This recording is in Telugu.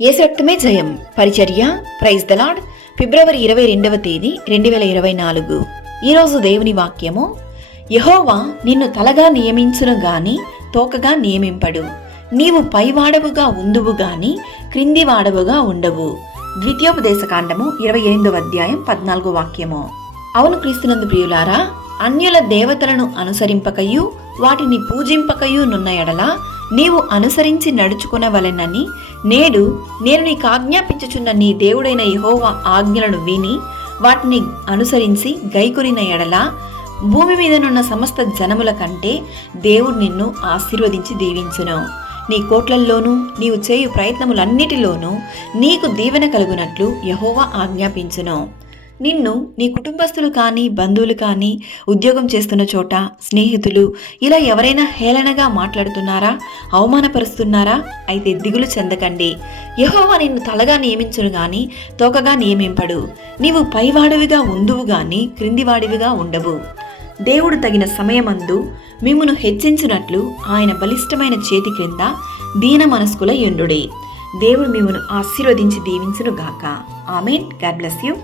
యేసు రక్తమే జయం. పరిచర్య. Praise the lord. ఫిబ్రవరి 22వ తేదీ 2024. ఈరోజు దేవుని వాక్యము, యెహోవా నిన్ను తలగా నియమించును గాని తోకగా నియమింపడు. నీవు పైవాడవుగా ఉందువు గాని క్రింది వాడవుగా ఉండవు. ద్వితీయోపదేశకాండము 28వ అధ్యాయం 14వ వాక్యము. అవును క్రీస్తునందు ప్రియులారా, అన్యుల దేవతలను అనుసరింపకయు వాటిని పూజింపకయు నున్న ఎడల నీవు అనుసరించి నడుచుకునవలెనని నేడు నేను నీకు ఆజ్ఞాపించుచున్న నీ దేవుడైన యెహోవా ఆజ్ఞలను విని వాటిని అనుసరించి గైకొనిన ఎడల భూమి మీదనున్న సమస్త జనముల కంటే దేవుడు నిన్ను ఆశీర్వదించి దీవించును. నీ కోట్లల్లోనూ నీవు చేయు ప్రయత్నములన్నిటిలోనూ నీకు దీవెన కలుగునట్లు యెహోవా ఆజ్ఞాపించును. నిన్ను నీ కుటుంబస్తులు కానీ, బంధువులు కానీ, ఉద్యోగం చేస్తున్న చోట స్నేహితులు ఇలా ఎవరైనా హేళనగా మాట్లాడుతున్నారా, అవమానపరుస్తున్నారా? అయితే దిగులు చెందకండి. యెహోవా నిన్ను తలగా నియమించును గాని తోకగా నియమింపడు. నీవు పైవాడివిగా ఉందువు గాని క్రిందివాడివిగా ఉండవు. దేవుడు తగిన సమయమందు మిమ్మును హెచ్చించునట్లు ఆయన బలిష్టమైన చేతి క్రింద దీన మనస్కుల యుండుడి. దేవుడు మిమ్మును ఆశీర్వదించి దీవించును గాక. ఆమేన్. God bless you.